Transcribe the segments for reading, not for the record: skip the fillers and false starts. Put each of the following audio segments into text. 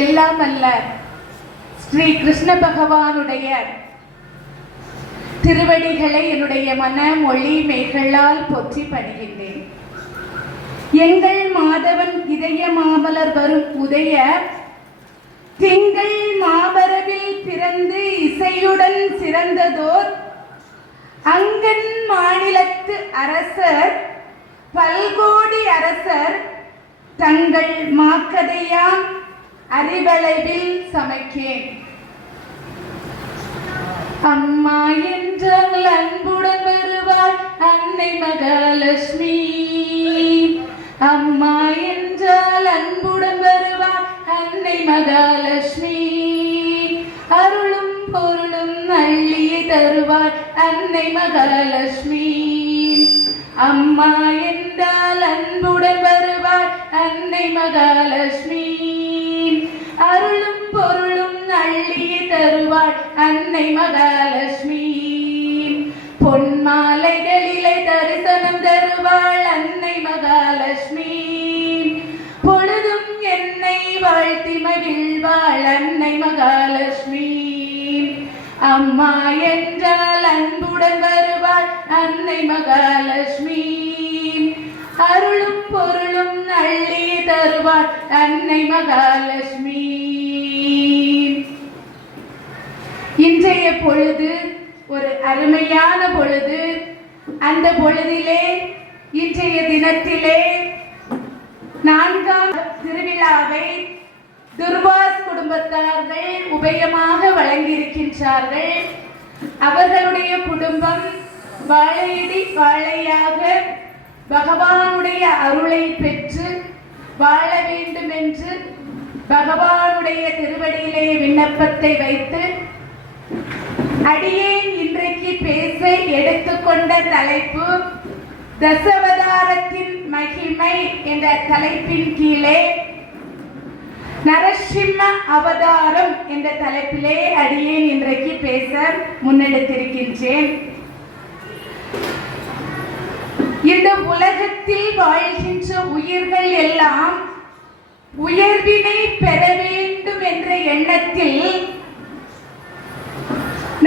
எல்லாம் அல்ல ஸ்ரீ கிருஷ்ண பகவானுடைய திருவடிகளை என்னுடைய மன மொழி மெய்களால் போற்றி பணிகின்றேன். எங்கள் மாதவன் இதய மாமலர் வரும் உதய திங்கள் மாபரவில் பிறந்து இசையுடன் சிறந்ததோர் அங்கன் மாநிலத்து அரசர் பல்கோடி அரசர் தங்கள் மாக்கதையாம் அறிவளவில் சமைக்கேன். அம்மா என்றால் அன்புடன் வருவாள் அன்னை மகாலட்சுமி. அம்மா என்றால் அன்புடன் வருவாள் அன்னை மகாலட்சுமி. அருளும் பொருளும் அள்ளி தருவாள் அன்னை மகாலட்சுமி. அம்மா என்றால் அன்புடன் வருவாள் அன்னை மகாலட்சுமி. அருளும் பொருளும் அள்ளி தருவாள் அன்னை மகாலட்சுமி. பொன்மாலைகளிலே தரிசனம் தருவாள் அன்னை மகாலட்சுமி. பொழுதும் என்னை வாழ்த்தி மகிழ்வாள் அன்னை மகாலட்சுமி. அம்மா என்றால் அன்புடன் வருவாள் அன்னை மகாலட்சுமி. அருளும் பொருளும் அள்ளி தருவாள் அன்னை மகாலட்சுமி. இன்றைய பொழுது ஒரு அருமையான பொழுது. அந்த பொழுதிலே இன்றைய தினத்திலே 4ஆம் திருவிழாவை துர்வாஸ் குடும்பத்தார்கள் உபயமாக வழங்கியிருக்கின்றார்கள். அவர்களுடைய குடும்பம் வாழையடி வாழையாக பகவானுடைய அருளை பெற்று வாழ வேண்டும் என்று பகவானுடைய திருவடியிலே விண்ணப்பத்தை வைத்து அடியேன் இன்றைக்கு பேச எடுத்துக்கொண்ட தலைப்பு தசவதாரத்தின் மகிமை என்ற தலைப்பின் கீழே நரசிம்ம அவதாரம் என்ற தலைப்பிலே அடியேன் இன்றைக்கு பேச முன்னெடுத்திருக்கின்றேன். இந்த உலகத்தில் வாழ்கின்ற உயிர்கள் எல்லாம் உயர்வினை பெற வேண்டும் என்ற எண்ணத்தில்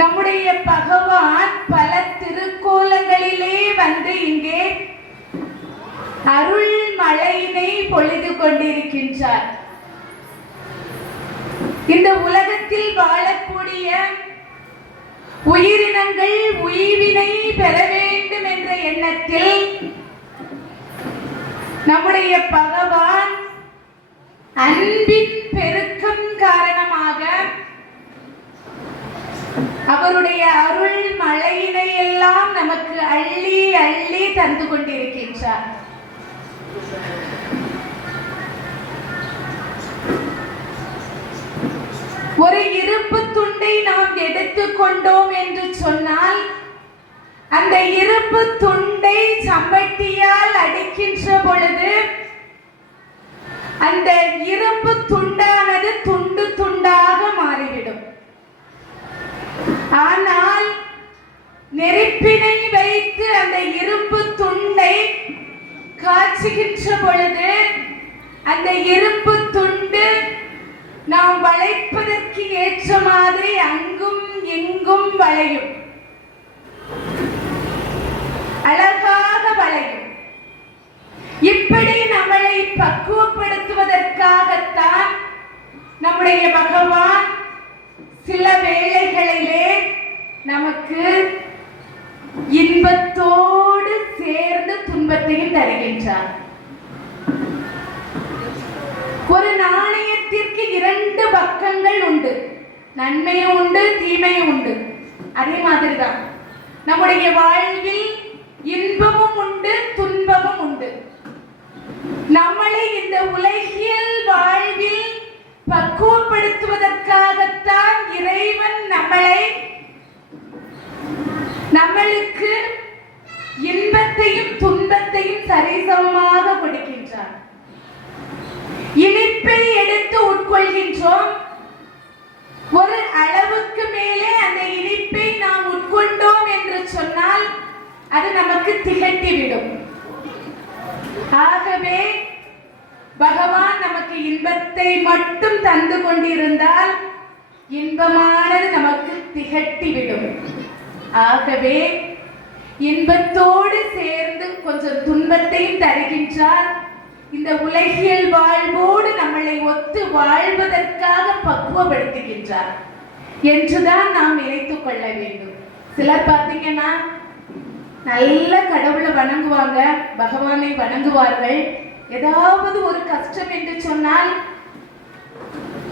நம்முடைய பகவான் பல திருக்கோலங்களிலே வந்து இங்கே அருள் மழையினை பொழிது கொண்டிருக்கின்றார். இந்த உலகத்தில் வாழக்கூடிய உயிரினங்கள் உய்வினை பெற வேண்டும் என்ற எண்ணத்தில் நம்முடைய பகவான் அன்பின் பெருக்கம் காரணமாக அவருடைய அருள் மழையினை எல்லாம் நமக்கு அள்ளி அள்ளி தந்து கொண்டிருக்கின்றார். ஒரு இரும்பு துண்டை நாம் எடுத்துக்கொண்டோம் என்று சொன்னால் அந்த இரும்பு துண்டை சம்பட்டியால் அடிக்கின்ற பொழுது அந்த இரும்பு துண்டானது துண்டு துண்டாக மாறிவிடும். ஆனால் நெருப்பினை வைத்து அந்த இரும்பு துண்டை காய்ச்சுகின்ற பொழுது அந்த இரும்பு துண்டு நாம் வளைப்பதற்கு ஏற்ற மாதிரி அங்கும் இங்கும் வளையும், அழகாக வளையும். இப்படி நம்மளை பக்குவப்படுத்துவதற்காகத்தான் நம்முடைய பகவான் சில வேளைகளிலே நமக்கு இன்பத்தோடு சேர்ந்து துன்பத்தையும் தருகின்றார். ஒரு நாணயத்திற்கு 2 பக்கங்கள் உண்டு, நன்மையும் உண்டு தீமையும் உண்டு. அதே மாதிரிதான் நம்முடைய வாழ்வில் இன்பமும் உண்டு துன்பமும் உண்டு. நம்மளை இந்த உலகியல் வாழ்வில் பக்குவப்படுத்துவதற்காகத்தான் இறைவன் நம்மளுக்கு இன்பத்தையும் துன்பத்தையும் சரிசமமாக கொடுக்கின்றார். இனிப்பை எடுத்து உட்கொள்கின்றோம். ஒரு அளவுக்கு மேலே அந்த இனிப்பை நாம் உட்கொண்டோம் என்று சொன்னால் அது நமக்கு திகட்டிவிடும். ஆகவே பகவான் நமக்கு இன்பத்தை மட்டும் தந்து கொண்டிருந்தால் இன்பமானது நமக்கு திகட்டிவிடும். ஆகவே இன்பத்தோடு சேர்ந்து கொஞ்சம் துன்பத்தையும் தருகின்றார். இந்த உலகியல் வாழ்வோடு நம்மளை ஒத்து வாழ்வதற்காக பக்குவப்படுத்துகின்றார் என்றுதான் நாம் நினைத்துக் கொள்ள வேண்டும். சிலர் பார்த்தீங்கன்னா நல்ல கடவுளை வணங்குவாங்க, பகவானை வணங்குவார்கள். ஏதாவது ஒரு கஷ்டம் என்று சொன்னால்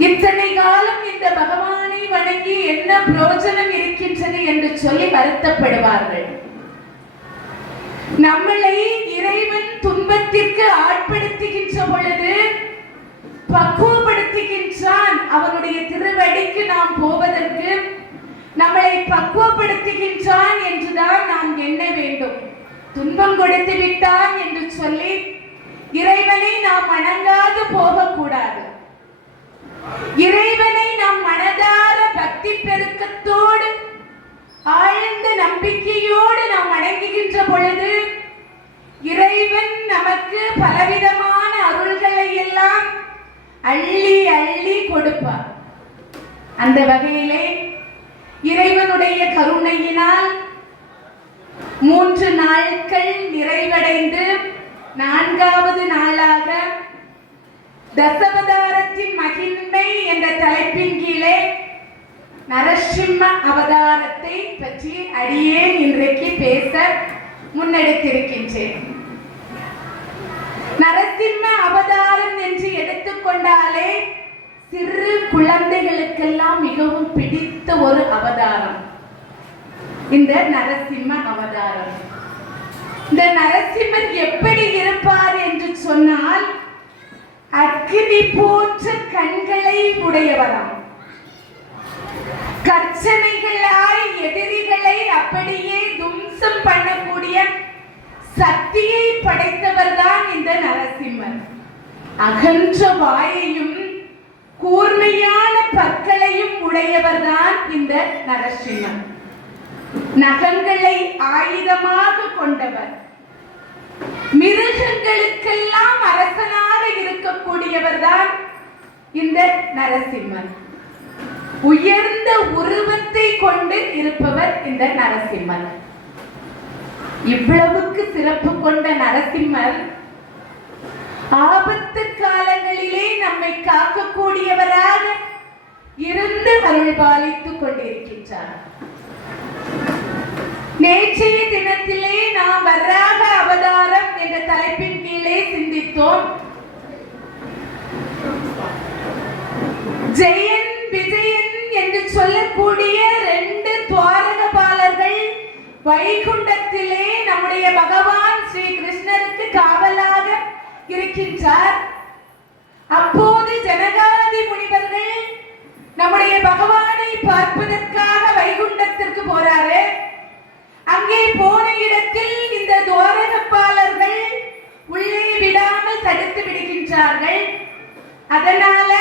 இத்தனை காலம் இந்த பகவானை வணங்கி என்ன பிரயோஜனம் இருக்கின்றது என்று சொல்லி வருத்தப்படுவார்கள். நம்மளை இறைவன் துன்பத்திற்கு ஆட்படுத்துகின்ற பொழுது பக்குவப்படுத்துகின்றான். அவனுடைய திருவடிக்கு நாம் போவதற்கு நம்மளை பக்குவப்படுத்துகின்றான் என்றுதான் நாம் எண்ண வேண்டும். துன்பம் கொடுத்து விட்டான் என்று சொல்லி இறைவனை நாம் வணங்காது போகக்கூடாது. இறைவனை நாம் மனதார பக்தி பெருக்கத்தோடு ஆழ்ந்த நம்பிக்கையோடு நாம் வணங்குகின்ற பொழுது இறைவன் நமக்கு பலவிதமான அருள்களை எல்லாம் அள்ளி அள்ளி கொடுப்பார். அந்த வகையிலே இறைவனுடைய கருணையினால் 3 நாட்கள் நிறைவடைந்து 4வது நாளாக தசவதாரத்தின் மகிமை என்ற தலைப்பின் கீழே நரசிம்ம அவதாரத்தை பற்றி அடியேன் இன்றைக்கு பேச முன்னெடுத்திருக்கின்றேன். நரசிம்ம அவதாரம் என்று எடுத்துக்கொண்டாலே சிறு குழந்தைகளுக்கெல்லாம் மிகவும் பிடித்த ஒரு அவதாரம் இந்த நரசிம்ம அவதாரம். இந்த நரசிம்மன் எப்படி இருப்பார் என்று சொன்னால் அக்னி போன்ற கண்களை உடையவராம். கர்ச்சனைகளாய் எதிரிகளை அப்படியே தும்சம் பண்ணக்கூடிய சக்தியை படைத்தவர் தான் இந்த நரசிம்மன். அகன்ற வாயையும் கூர்மையான பற்களையும் உடையவர் தான் இந்த நரசிம்மன். நகங்களை ஆயுதமாக கொண்டவர். மிருகங்களுக்கெல்லாம் அரசனாக இருக்கக்கூடியவர் தான் இந்த நரசிம்மன். உயர்ந்த உருவத்தை கொண்டு இருப்பவர் இந்த நரசிம்மன். இவ்வளவுக்கு சிறப்பு கொண்ட நரசிம்மர் ஆபத்து காலங்களிலே நம்மை காக்கக்கூடியவராக இருந்து அருள்பாலித்துக் கொண்டிருக்கின்றார். நேற்றைய தினத்திலே நாம் வராக அவதாரம் என்ற தலைப்பின் கீழே சிந்தித்தோம். ஜெயன் விஜயன் என்று சொல்லக்கூடிய 2 துவாரகபாலர்கள் வைகுண்டத்திலே நம்முடைய பகவான் ஸ்ரீ கிருஷ்ணருக்கு காவலாக இருக்கின்றார். அப்போது ஜனகாதி முனிவர்கள் நம்முடைய பகவானை பார்ப்பதற்காக வைகுண்டத்திற்கு போறாரு. அங்கே போன இடத்தில் இந்த துவாரகபாலர்கள் உள்ளே விடாமல் தடுத்து விடுகின்றார்கள். அதனால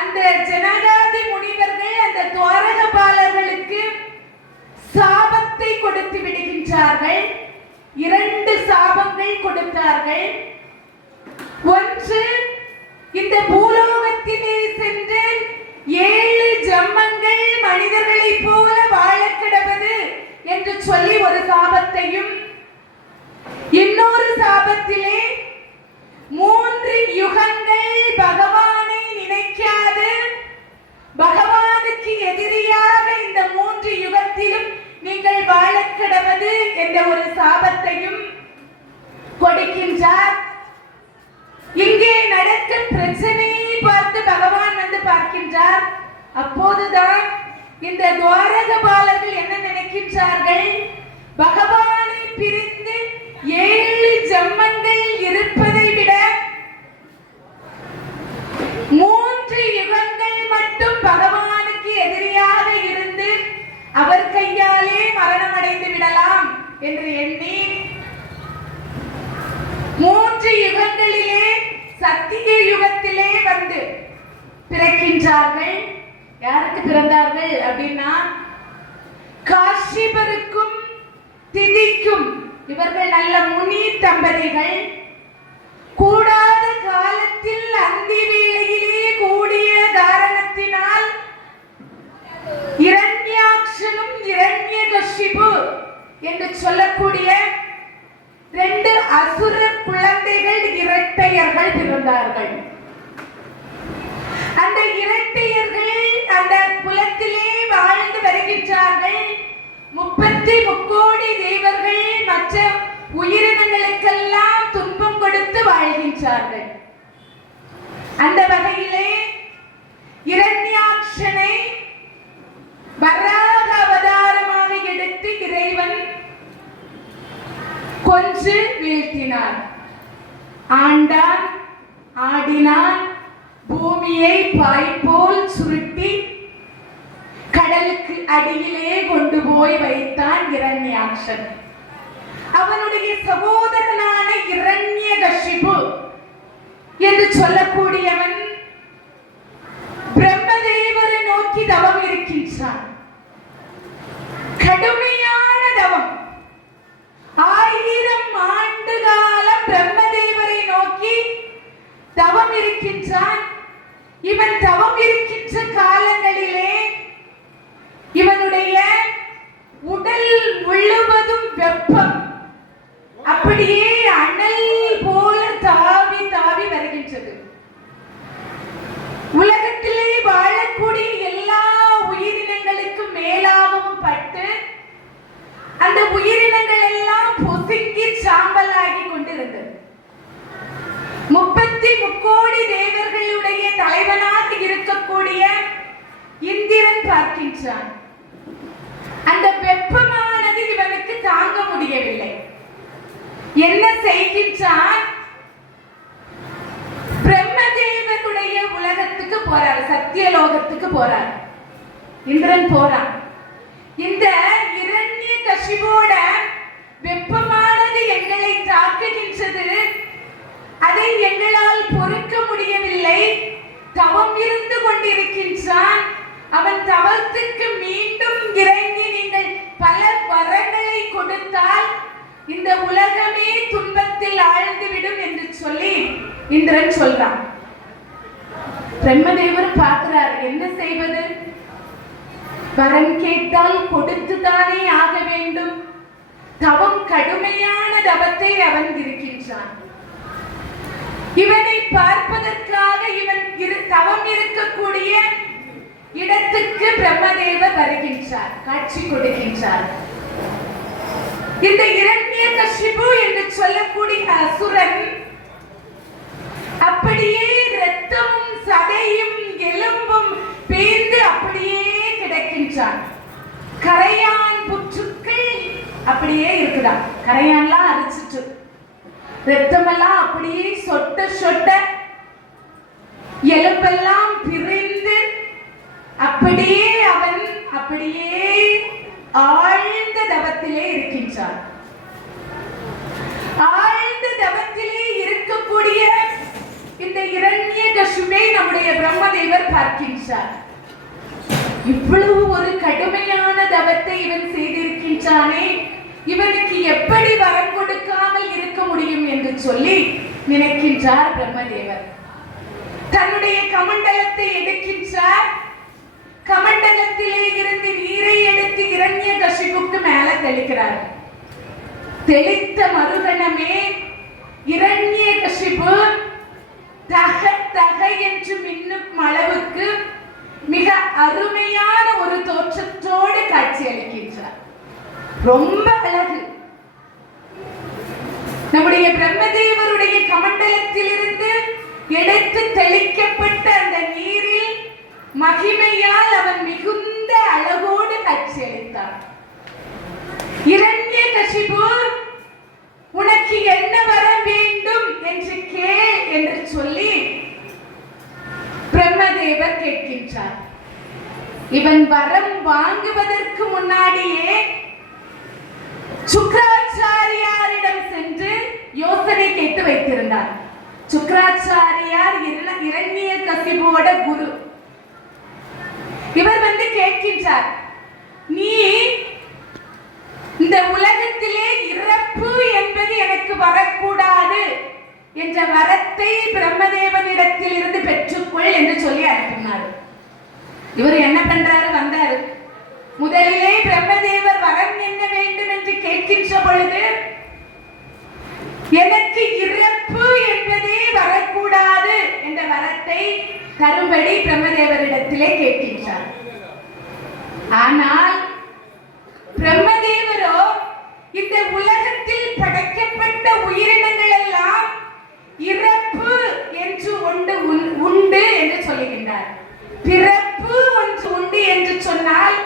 அந்த ஜனகாதி முனிவர்கள் அந்த துவாரகபாலர்களுக்கு சாபத்தை கொடுத்து விடுகின்றார்கள். 2 சாபங்கள் கொடுத்தார்கள். ஒன்று, இந்த பூலோகத்திலே சென்று 7 ஜம்மங்கள் மனிதர்களை போல வாழ கிடவது என்று சொல்லி ஒரு சாபத்தையும், இன்னொரு சாபத்திலே 3 யுகங்கள் பகவானை நினைக்காது பகவானுக்கு எதிரியாக இந்த 3 யுகத்திலும் நீங்கள் வாழ கிடவது என்ற ஒரு சாபத்தையும் கொடுக்கின்றார். இங்கே நடக்கும் பிரச்சனையை பார்த்து பகவான் வந்து பார்க்கின்றார். அப்போதுதான் இந்த துவாரகபாலர்கள் என்ன நினைக்கின்றார்கள்? பகவானை பிரிந்து 7 ஜம்மங்கள் இருப்பதை விட 3 யுகங்கள் மட்டும் பகவானுக்கு எதிரியாக இருந்து அவர் கையாலே மரணம் அடைந்து விடலாம் என்று எண்ணி 3 யுகங்களிலே சத்திய யுகத்திலே வந்து பிறக்கின்றார்கள். யாருக்கு பிறந்தார்கள் அப்படின்னா காஷ்யபருக்கும் திதிக்கும். இவர்கள் நல்ல முனி தம்பதிகள். கூடாத காலத்தில் அந்தி வேளையிலே கூடிய காரணத்தினால் இரண்யாக்ஷனும் இரண்யகசிபு என்று சொல்லக்கூடிய 2 அசுர குழந்தைகள் இரட்டையர்கள் பிறந்தார்கள். அந்த இரட்டையர்கள் அந்த குலத்திலே வாழ்ந்து வருகின்றார்கள். 33 தேவர்கள் மற்ற உயிரினங்களுக்கெல்லாம் துன்பம் கொடுத்து வாழ்கின்றார்கள். அந்த வகையிலே இரண்யாக்ஷனை வராக அவதாரமாக எடுத்து இறைவன் கொன்று வீழ்த்தினார். ஆண்டான், ஆடினான், பூமியை பாய் போல் சுருட்டி கடலுக்கு அடியிலே கொண்டு போய் வைத்தான் இரண்யாக்ஷன். அவனுடைய சகோதரனான இரண்யகசிபு என்று சொல்லக்கூடியவன் பிரம்மதேவரை நோக்கி தவம் இருக்கின்றான். கடுமையான தவம். 1000 ஆண்டு காலம் பிரம்மதேவரை நோக்கி தவம் இருக்கின்றான். இவன் தவம் இருக்கின்ற காலங்களிலே இவனுடைய உடல் முழுவதும் வெப்பம் அப்படியே அனல் போல தாவி தாவி வருகின்றது. உலகத்திலே வாழக்கூடிய எல்லா உயிரினங்களுக்கும் மேலாகவும் பட்டு அந்த உயிரினங்கள் எல்லாம் பொசுங்கி சாம்பலாகி கொண்டிருந்தது. 33 தேவர்களுடைய தலைவனாக இருக்கக்கூடிய இந்திரன் பார்க்கின்றான். அந்த வெப்பமானது இவனுக்கு தாங்க முடியவில்லை. என்ன செய்கின்றான்? பிரம்மதேவனுடைய உலகத்துக்கு போறார், சத்தியலோகத்துக்கு போறார். இந்திரன் போறான். இந்த இரண்யகசிபோட வெப்பமானது எங்களை தாக்குகின்றது, அதை எங்களால் பொறுக்க முடியவில்லை. தவம் இருந்து கொண்டிருக்கின்றான். அவன் தவத்துக்கு மீண்டும் இறங்கி நீங்கள் பல வரங்களை கொடுத்தால் இந்த உலகமே துன்பத்தில் ஆழ்ந்துவிடும் என்று சொல்லி இந்திரன் சொல்றான். பிரம்மதேவர் பார்க்கிறார், என்ன செய்வது? வரம் கேட்டால் கொடுத்துதானே ஆக வேண்டும். தவம் கடுமையான தவத்தை அவன் இருக்கின்றான். இவனை பார்ப்பதற்காக இவன் தவம் இருக்கக்கூடிய இடத்துக்கு பிரம்மதேவர் வருகின்றார், காட்சி கொடுக்கின்றார். இந்த இரண்யகசிபு என்று சொல்லக்கூடிய அசுரன் அப்படியே இரத்தமும் சதையும் எலும்பும் பேர்ந்து அப்படியே கிடக்கின்றான். கரையான் புற்றுக்கள் அப்படியே இருக்குதான். கரையான்லாம் அரைச்சிட்டு ரத்தமெல்லாம் அப்படியே சொட்ட சொட்ட எலும்பெல்லாம் பிரிந்து அப்படியே அவன் அப்படியே ஆழ்ந்த தவத்திலே இருக்கின்றான். ஆழ்ந்த தவத்திலே இருக்கக்கூடிய இந்த இரண்யகசிபை நம்முடைய பிரம்மதேவர் பார்க்கின்றார். இவ்வளவு ஒரு கடுமையான தவத்தை இவன் செய்திருக்கின்றானே, இவனுக்கு எப்படி வரம் கொடுக்காமல் இருக்க முடியும் என்று சொல்லி நினைக்கின்றார் பிரம்மதேவர். தன்னுடைய கமண்டலத்தை எடுக்கின்றார். கமண்டலத்திலே இருந்து நீரை எடுத்து இரண்யகசிபுக்கு மேல தெளிக்கிறார். தெளித்த மறுகணமே இரண்யகசிபு தக தக என்று மின்னும் அளவுக்கு மிக அருமையான ஒரு தோற்றத்தோடு காட்சி அளிக்கின்றார். ரொம்ப அழகு. நம்முடைய பிரம்மதேவருடைய கமண்டலத்திலிருந்து எடுத்து தெளிக்கப்பட்ட அந்த நீரில் மகிமையால் அவன் மிகுந்த அழகோடு காட்சி அளித்தார். இரண்யகசிபு, உனக்கு என்ன வரம் வேண்டும் என்று கேள் என்று சொல்லி பிரம்மதேவர் கேட்கின்றார். இவன் வரம் வாங்குவதற்கு முன்னாடியே சுக்ராச்சாரியாரிடம் சென்று யோசனை கேட்டு வைத்திருந்தார். சுக்ராச்சாரியார் இரண்யகசிபுவோட குரு. இவர் வந்து கேட்கின்றார், நீ இந்த உலகத்திலே இறப்பு என்பது எனக்கு வரக்கூடாது என்ற வரத்தை பிரம்மதேவனிடத்தில் இருந்து பெற்றுக்கொள் என்று சொல்லி அனுப்பினார். இவர் என்ன பண்றாரு? வந்தாரு. முதலிலே பிரம்மதேவர் வரம் என்ன வேண்டும் என்று கேட்கின்ற பொழுது, எனக்கு இறப்பு என்பதே வரக்கூடாது என்ற வரத்தை தரும்படி பிரம்மதேவரிடத்திலே கேட்கின்றார். ஆனால் பிரம்மதேவரோ இந்த உலகத்தில் படைக்கப்பட்ட உயிரினங்கள் எல்லாம் இறப்பு என்று உண்டு என்று சொல்லுகின்றார். பிறப்பு ஒன்று உண்டு என்று சொன்னால்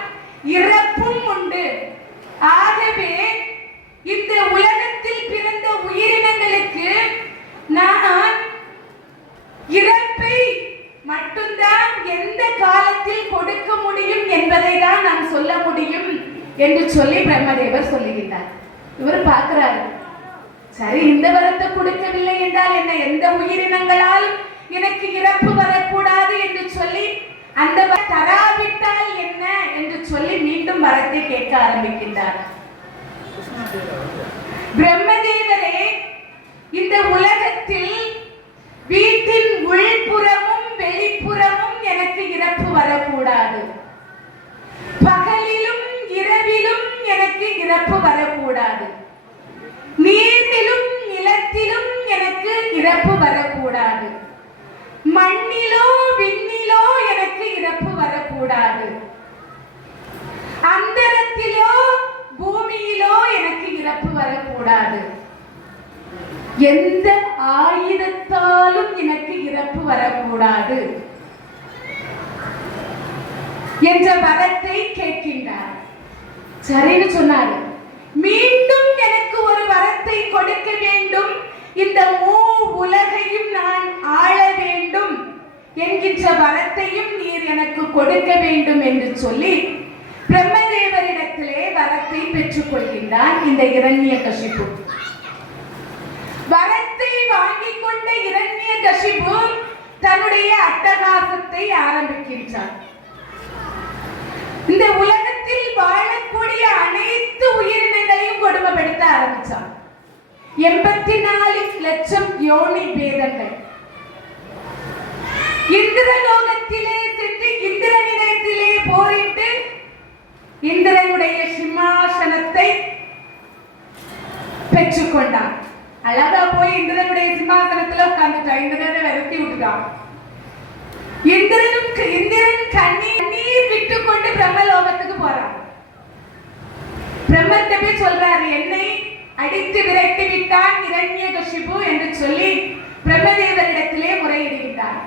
இறப்பும் உண்டு. ஆகவே இந்த உலகத்தில் பிறந்த உயிரினங்களுக்கு நான் இறப்பை மட்டும்தான் எந்த காலத்தில் கொடுக்க முடியும் என்பதை தான் நான் சொல்ல முடியும் என்று சொல்லி பிரம்மதேவர் சொல்லுகின்றார். இவர் பார்க்கிறாரு, சரி, இந்த வரத்தை கொடுக்கவில்லை என்றால் என்ன, எந்த உயிரினங்களாலும் எனக்கு இறப்பு வரக்கூடாது என்று சொல்லி அந்த தராவிட்டால் என்ன என்று சொல்லி மீண்டும் வரத்தை கேட்க ஆரம்பிக்கின்றார். பிரம்மதேவரே, இந்த உலகத்தில் வீட்டின் உள்புறமும் வெளிப்புறமும் எனக்கு இறப்பு வரக்கூடாது. பகலிலும் இரவிலும் எனக்கு இறப்பு வரக்கூடாது. நீரிலும் நிலத்திலும் எனக்கு இறப்பு வரக்கூடாது. மண்ணிலோ விண்ணிலோ எனக்கு இறப்பு வரக்கூடாது. அந்தரத்திலோ பூமியிலோ எனக்கு இறப்பு வரக்கூடாது. எந்த ஆயுதத்தாலும் எனக்கு இறப்பு வரக்கூடாது என்ற வரத்தை கேட்கின்றார். சரின்னு சொன்னாரு. மீண்டும் எனக்கு ஒரு வரத்தை கொடுக்க வேண்டும், இந்த உலகையும் நான் ஆள வேண்டும் என்கின்ற வரத்தையும் நீர் எனக்கு கொடுக்க வேண்டும் என்று சொல்லி பிரம்மதேவரிடத்திலே வரத்தை பெற்றுக் கொள்கின்றான் இந்த இரண்யகசிபு. வரத்தை வாங்கிக் கொண்ட இரண்யகசிபு தன்னுடைய அட்டகாசத்தை ஆரம்பிக்கின்றார். இந்த உலகத்தில் வாழக்கூடிய அனைத்து உயிரினங்களையும் கொடுமைப்படுத்த ஆரம்பிச்சான். 84 லட்சம் யோனி பேதங்கள். இந்திரலோகத்திலே சென்று இந்திரனிடத்திலே போரிட்டு இந்திரனுடைய சிம்மாசனத்தை பெற்றுக்கொண்டான். அழகா போய் இந்திரனுடைய சிம்மாசனத்துல உட்கார்ந்துட்டான். இந்திரனை விரட்டி விட்டுட்டான். இந்திரன் கண்ணீர் விட்டு கொண்டு பிரம்மலோகத்துக்கு போறான். பிரம்மத்தை போய் சொல்றாரு, என்னை அடித்து விரட்டி விட்டான் இரண்யகசிபு என்று சொல்லி பிரம்மதேவரிடத்திலே முறையிடுகின்றார்.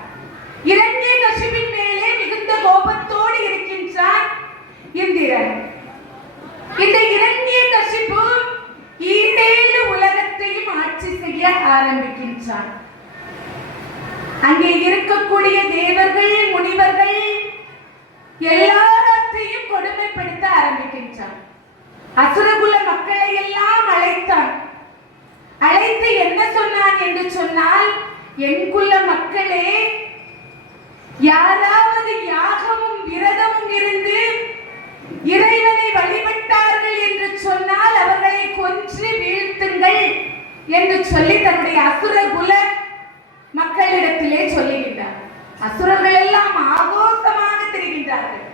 இரண்யகசிபின் மேலே மிகுந்த கோபத்தோடு இருக்கின்றான் இந்திரன். இந்த இரண்யகசிபு 7 உலகத்தையும் ஆட்சி செய்ய ஆரம்பிக்கின்றான். அங்கே இருக்கக்கூடிய தேவர்கள், முனிவர்கள் எல்லாத்தையும் கொடுமைப்படுத்த ஆரம்பிக்கின்றான். அசுரகுல மக்களை எல்லாம் அழைத்தான். அழைத்து என்ன சொன்னான் என்று சொன்னால், என் குல மக்களே, யாராவது யாகமும் விரதமும் இருந்து இறைவனை வழிபட்டார்கள் என்று சொன்னால் அவர்களை கொன்று வீழ்த்துங்கள் என்று சொல்லி தன்னுடைய அசுரகுல மக்களிடத்திலே சொல்லுகின்றார். அசுரர்கள் எல்லாம் ஆகோஷமாக திரிகின்றார்கள்.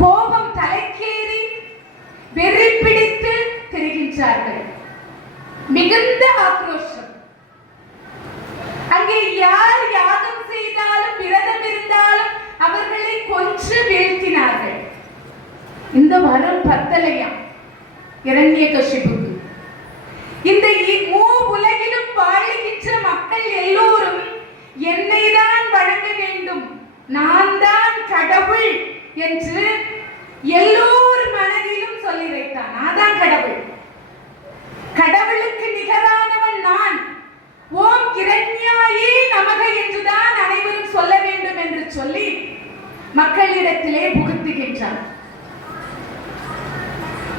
கோபம் தலைக்கேறி வெறி பிடித்து திரிகின்றார்கள். மிகுந்த ஆக்ரோஷம். அங்கே யார் யாகம் செய்தாலும் விரதம் இருந்தாலும் அவர்களை கொன்று வீழ்த்தினார்கள். இந்த வரம் பத்தலையாம் இரண்யகசிபுக்கு. இந்த உலகிலும் வாழுகின்ற மக்கள் எல்லோரும் என்னை தான் வணங்க வேண்டும், நான் தான் கடவுள் என்று எல்லோர் மனதிலும் சொல்லி வைத்தான். நான் தான் கடவுள், கடவுளுக்கு நிகரானவன் நான், ஓம் இரண்யாயே நமக என்றுதான் அனைவரும் சொல்ல வேண்டும் என்று சொல்லி மக்களிடத்திலே புகுத்துகின்றான்.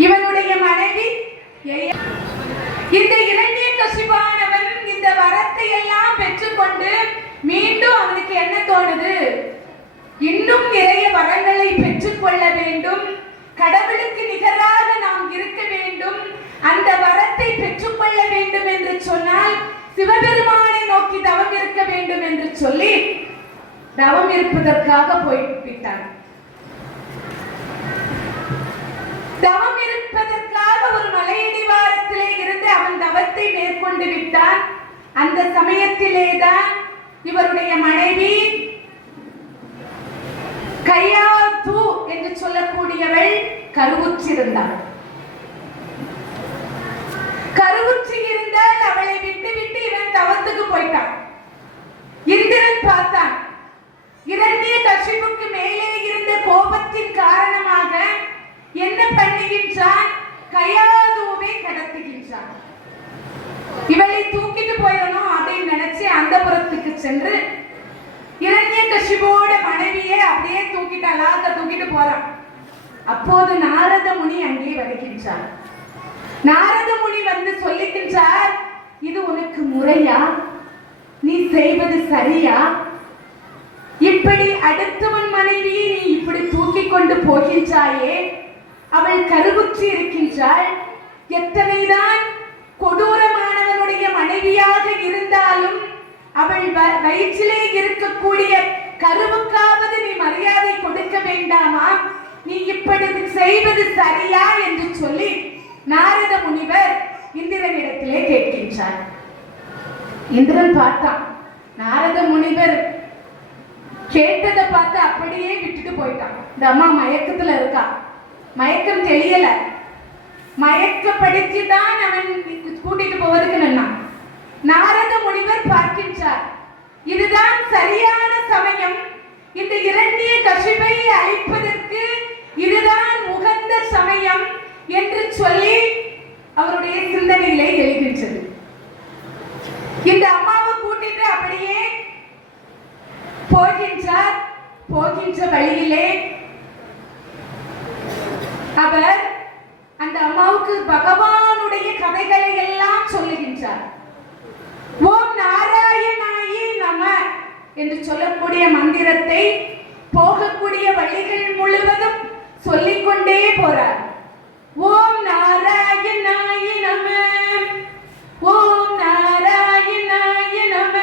இவனுடைய மனைவி இந்த இரண்யகசிபானவன் இந்த வரத்தை எல்லாம் பெற்றுக்கொண்டு மீண்டும் அவனுக்கு என்ன தோணுது, இன்னும் நிறைய வரங்களை பெற்றுக்கொள்ள வேண்டும், கடவுளுக்கு நிகராக நாம் இருக்க வேண்டும், அந்த வரத்தை பெற்றுக்கொள்ள வேண்டும் என்று சொன்னால் சிவபெருமானை நோக்கி தவம் இருக்க வேண்டும் என்று சொல்லி தவம் இருப்பதற்காக போய்விட்டான். தவம் இருப்பதற்காக ஒரு மலையடிவாரத்திலே இருந்து அவன் தவத்தை மேற்கொண்டு விட்டான். அந்த சமயத்திலேதான் இவருடைய மனைவி கையாத்து என்று சொல்லக்கூடியவள் கருவுற்றிருந்தாள். கருவுற்றி இருந்தால் அவளை விட்டு விட்டு இவன் தவத்துக்கு போயிட்டான். இந்திரன் பார்த்தான். இரண்யகசிபுக்கு மேலே இருந்த கோபத்தின் காரணமாக என்ன பண்ணுகின்றான்? கையாதுவை கடத்துகின்றான். இவளை தூக்கிட்டு போயிடணும் அப்படின்னு நினைச்சு அந்த புறத்துக்கு சென்று இரண்யகசிபோட மனைவியை அப்படியே தூக்கிட்டு போறான். அப்போது நாரத முனி அங்கே வருகின்றார். நாரத முனி வந்து சொல்லுகின்றார், இது உனக்கு முறையா? நீ செய்வது சரியா? இப்படி அடுத்தவன் மனைவியை நீ இப்படி தூக்கி கொண்டு போகின்றாயே, அவள் கருவுற்றி இருக்கின்றாள். எத்தனைதான் கொடூரமானவனுடைய மனைவியாக இருந்தாலும் அவள் வயிற்றிலே இருக்கக்கூடிய கருவுக்காவது நீ மரியாதை கொடுக்க வேண்டாமா? நீ இப்படி செய்வது சரியா என்று சொல்லி நாரத முனிவர் இந்திரனிடத்திலே கேட்கின்றார். இந்திரன் பார்த்தான். நாரத முனிவர் கேட்டதை பார்த்து அப்படியே விட்டுட்டு போயிட்டான். இந்த அம்மா மயக்கத்துல இருக்கா, மயக்கம் தெரியல, மயக்கப்படுத்தி தான் அவன் கூட்டிட்டு போவதுக்கு நின்னான். நாரத முனிவர் பார்க்கின்றார், இதுதான் சரியான சமயம், இந்த இரண்யகசிபை அழிப்பதற்கு இதுதான் உகந்த சமயம் என்று சொல்லி அவருடைய சிந்தனையிலே எழுகின்றது. இந்த அம்மாவை கூட்டிட்டு அப்படியே போகின்றார். போகின்ற வழியிலே அவர் அந்த அம்மாவுக்கு பகவானுடைய கதைகளை எல்லாம் சொல்லுகின்றார். ஓம் நாராயணாயே நம என்று சொல்லக்கூடிய மந்திரத்தை போகக்கூடிய வழிகள் முழுவதும் சொல்லிக்கொண்டே போறார். ஓம் நாராயணாய நம, ஓம் நாராயணாய நம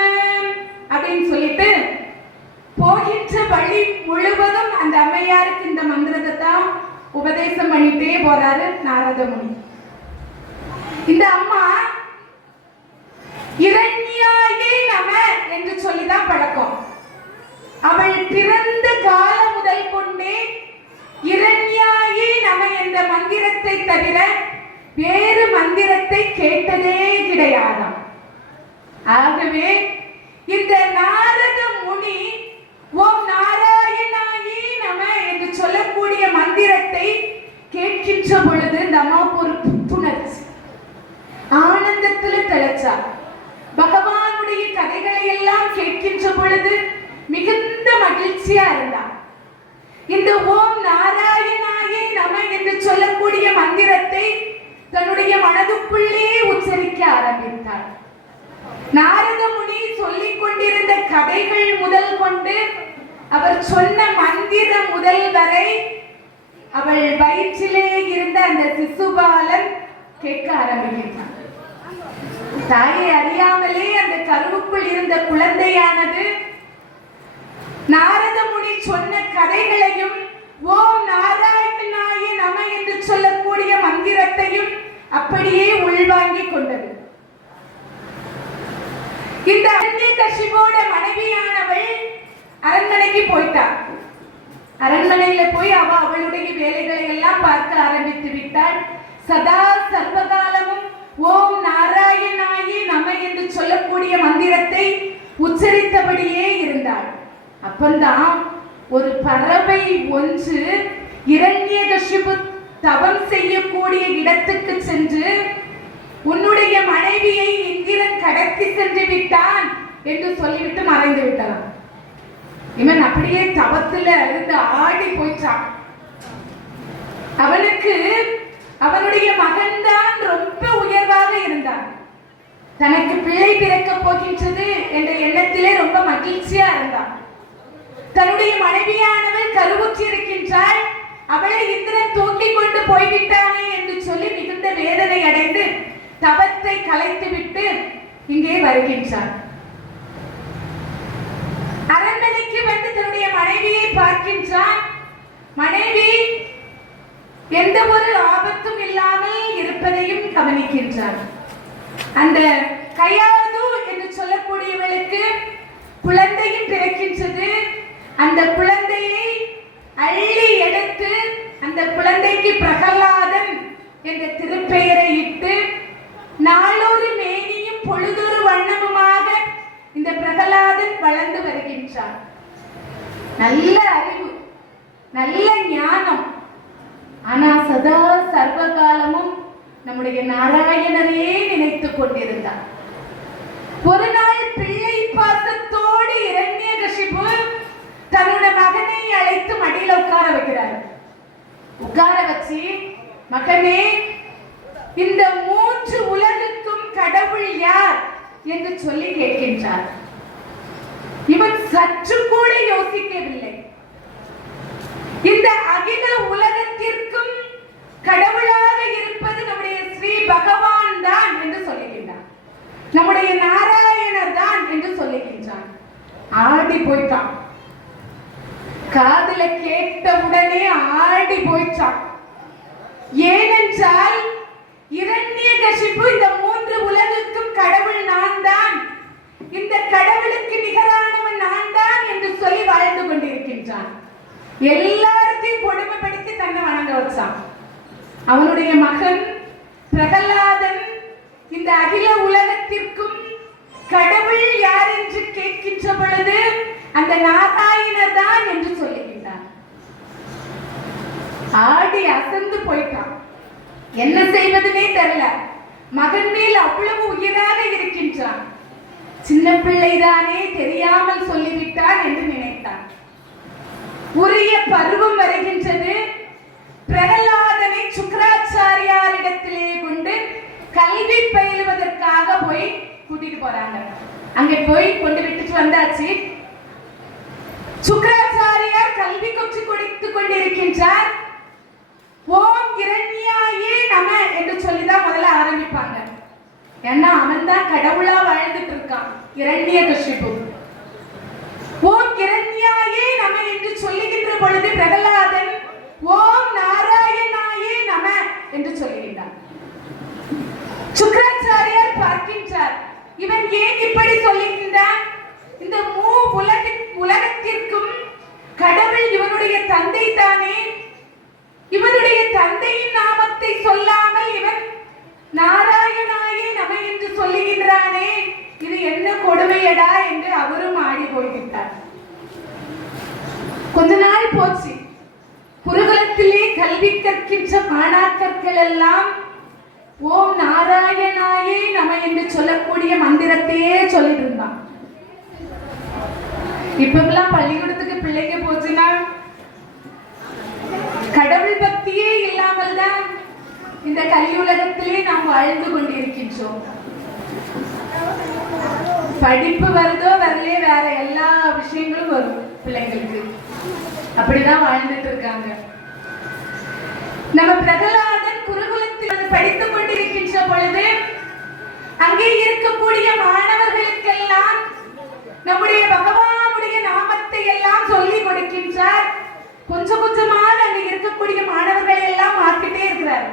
அப்படின்னு சொல்லிட்டு போகின்ற வழி முழுவதும் அந்த அம்மையாருக்கு இந்த மந்திரத்தை தான் உபதேசம் பண்ணிட்டே போறாரு நாரத முனி. இந்த அம்மா இரண்யாயே நம என்று சொல்லிதான் பழக்கம். அவள் பிறந்த காலம் முதல் கொண்டே இரண்யாயே நம என்ற மந்திரத்தை தவிர வேறு மந்திரத்தை கேட்டதே கிடையாதாம். ஆகவே இந்த நாரத முனி ஓம் நாராயணாயே நம என்று சொல்லக்கூடிய மந்திரத்தை கேட்கின்ற பொழுது இந்த அம்மாவுக்கு ஒரு புத்துணர்ச்சி, ஆனந்தத்துல திளைச்சா. பகவானுடைய கதைகளை எல்லாம் கேட்கின்ற பொழுது மிகுந்த மகிழ்ச்சியா இருந்தார். இந்த ஓம் நாராயணாயே நம என்று சொல்லக்கூடிய மந்திரத்தை தன்னுடைய மனதுக்குள்ளே உச்சரிக்க ஆரம்பித்தார். நாரத முனி சொல்லிக் கொண்டிருந்த கதைகள் முதல் கொண்டு அவர் சொன்ன மந்திரம் முதல் வரை அவள் வயிற்றிலே இருந்த அந்த சிசுபாலன் கேட்க ஆரம்பிக்கின்றான். தாயை அறியாமலே அந்த கருவுக்குள் இருந்த குழந்தையானது நாரத முனி சொன்ன கதைகளையும் ஓம் நாராயணாயே நம என்று சொல்லக்கூடிய மந்திரத்தையும் அப்படியே உள்வாங்கிக் கொண்டது. இந்த இரண்யகசிபோட மனைவியானவள் அரண்மனைக்கு போயிட்டாள். அரண்மனையில போய் அவளுடைய வேலைகளை எல்லாம் பார்க்க ஆரம்பித்து விட்டாள். சதா சர்வகாலமும் ஓம் நாராயணாயே நம என்று சொல்லக்கூடிய மந்திரத்தை உச்சரித்தபடியே இருந்தாள். அப்பந்தான் ஒரு பறவை ஒன்று இரண்யகசிபு தவம் செய்யக்கூடிய இடத்துக்கு சென்று உன்னுடைய மனைவியை இந்திரன் கடத்தி சென்று விட்டான் என்று சொல்லிவிட்டு மறைந்து விட்டான். இவன் அப்படியே தவத்துல இருந்து ஆடி போயிட்டான். அவனுக்கு அவனுடைய மகன்தான் ரொம்ப உயர்வாக இருந்தான். தனக்கு பிள்ளை பிறக்க போகின்றது என்ற எண்ணத்திலே ரொம்ப மகிழ்ச்சியா இருந்தான். தன்னுடைய மனைவியானவள் கருவுற்றி இருக்கின்றாள், அவளை இந்திரன் தூக்கி கொண்டு போய்விட்டானே என்று சொல்லி மிகுந்த வேதனை அடைந்து தவத்தை கலைத்து விட்டு இங்கே வருகின்றார். வந்து தன்னுடைய மனைவியை பார்க்கின்றான். மனைவி எந்த ஒரு ஆபத்தும் இல்லாமல் இருப்பதையும் கவனிக்கின்றான். அந்த கையாது என்று சொல்லக்கூடியவளுக்கு குழந்தையும் பிறக்கின்றது. அந்த குழந்தையை அள்ளி எடுத்து அந்த குழந்தைக்கு பிரகலாதன் என்ற திருப்பெயரை இட்டு நாளொரு மேனியும் பொழுதொரு வண்ணமுமாக இந்த பிரகலாதன் வளர்ந்து வருகின்றான். நல்ல அறிவு, நல்ல ஞானம். ஆனா சதா சர்வகாலமும் நம்முடைய நாராயணரையே நினைத்துக் கொண்டிருந்தார். ஒரு நாள் பிள்ளை பாசத்தோடு இரண்யகசிபு தன்னோட மகனை அழைத்து மடியில உட்கார வைக்கிறார். உட்கார வச்சு, மகனே, இந்த மூன்று உலகுக்கும் கடவுள் யார் என்று சொல்லி கேட்கின்றார். இவன் சற்று கூட யோசிக்கவில்லை. இந்த அகில உலகத்திற்கும் கடவுளாக இருப்பது நம்முடைய ஸ்ரீ பகவான் தான் என்று சொல்லுகின்றான். நம்முடைய நாராயணர் தான் என்று சொல்லுகின்றான். ஆடி போயிட்டான். காதுல கேட்டவுடனே ஆடி போயிட்டான். ஏனென்றால் இரண்யகசிபு இந்த மூன்று உலகுக்கும் கடவுள் நான் தான், இந்த கடவுளுக்கு நிகரானவன் நான் தான் என்று சொல்லி வாழ்ந்து கொண்டிருக்கின்றான். எல்லாத்தையும் கொடுமைப்படுத்தி தன்னை வணங்க வச்சான். அவனுடைய மகன் பிரகலாதன் இந்த அகில உலகத்திற்கும் கடவுள் யார் என்று கேட்கின்ற பொழுது அந்த நாராயணர் தான் என்று சொல்லுகின்றான். ஆடி அசந்து போயிட்டான். என்ன செய்வதுனே தெரியல. மகன் மேல் அவ்வளவு உயிராக இருக்கின்றான். சின்ன பிள்ளைதானே, தெரியாமல் சொல்லிவிட்டான் என்று நினைத்தான். உரிய பருவம் வருகின்றது. பிரகலாதனை சுக்கராச்சாரியாரிடத்திலே கொண்டு கல்வி பயிலுவதற்காக போய் கூட்டிட்டு போறாங்க. அங்கே போய் கொண்டு விட்டுட்டு வந்தாச்சு. சுக்கராச்சாரியார் கல்வி கற்றுக் கொடுத்துக் கொண்டிருக்கின்றார். ஓம் இரண்யாயே நம என்று சொல்லிதான் முதல்ல ஆரம்பிப்பாங்க. ஏன்னா அவன் தான் கடவுளா வாழ்ந்துட்டு இருக்கான், இரண்யகசிபு. ஓம் இரண்யாயே நம என்று சொல்லுகின்ற பொழுது பிரகலாதன் ஓம் நாராயணாயே நம என்று சொல்லுகின்றான். சுக்கராச்சாரியார் பார்க்கின்றார், இவன் ஏன் இப்படி சொல்லுகின்றான்? இந்த உலகத்திற்கும் கடவுள் இவனுடைய தந்தை தானே. இவனுடைய தந்தையின் நாமத்தை சொல்லாமல் இவன் நாராயணாயே நம என்று சொல்லுகின்றானே, இது என்ன கொடுமையடா என்று அவரும் ஆடி போய்விட்டார். கொஞ்ச நாள் போச்சு. குருகுலத்திலே கல்வி கற்கின்ற மாணாக்கர்கள் எல்லாம் ஓம் நாராயணாயே நம என்று சொல்லக்கூடிய மந்திரத்தையே சொல்லிட்டு இருந்தான். இப்பெல்லாம் பள்ளிக்கூடத்துக்கு பிள்ளைங்க போச்சுன்னா கடவுள் பக்தியே இல்லாமல் தான் இந்த கலியுலகத்திலே நாம் வாழ்ந்து கொண்டிருக்கின்றோம். படிப்பு வருதோ வரலையே, வேற எல்லா விஷயங்களும் வரும் பிள்ளைங்களுக்கு. அப்படிதான் வாழ்ந்துட்டு இருக்காங்க. நம்ம பிரகலாதன் குருகுலத்தில் படித்துக் கொண்டிருக்கின்ற பொழுது அங்கே இருக்கக்கூடிய மாணவர்களுக்கெல்லாம் நம்முடைய பகவானுடைய நாமத்தை எல்லாம் சொல்லி கொடுக்கின்றார். கொஞ்சம் கொஞ்சமாக அங்க இருக்கக்கூடிய மாணவர்களை எல்லாம் மாற்றிட்டே இருக்கிறார்.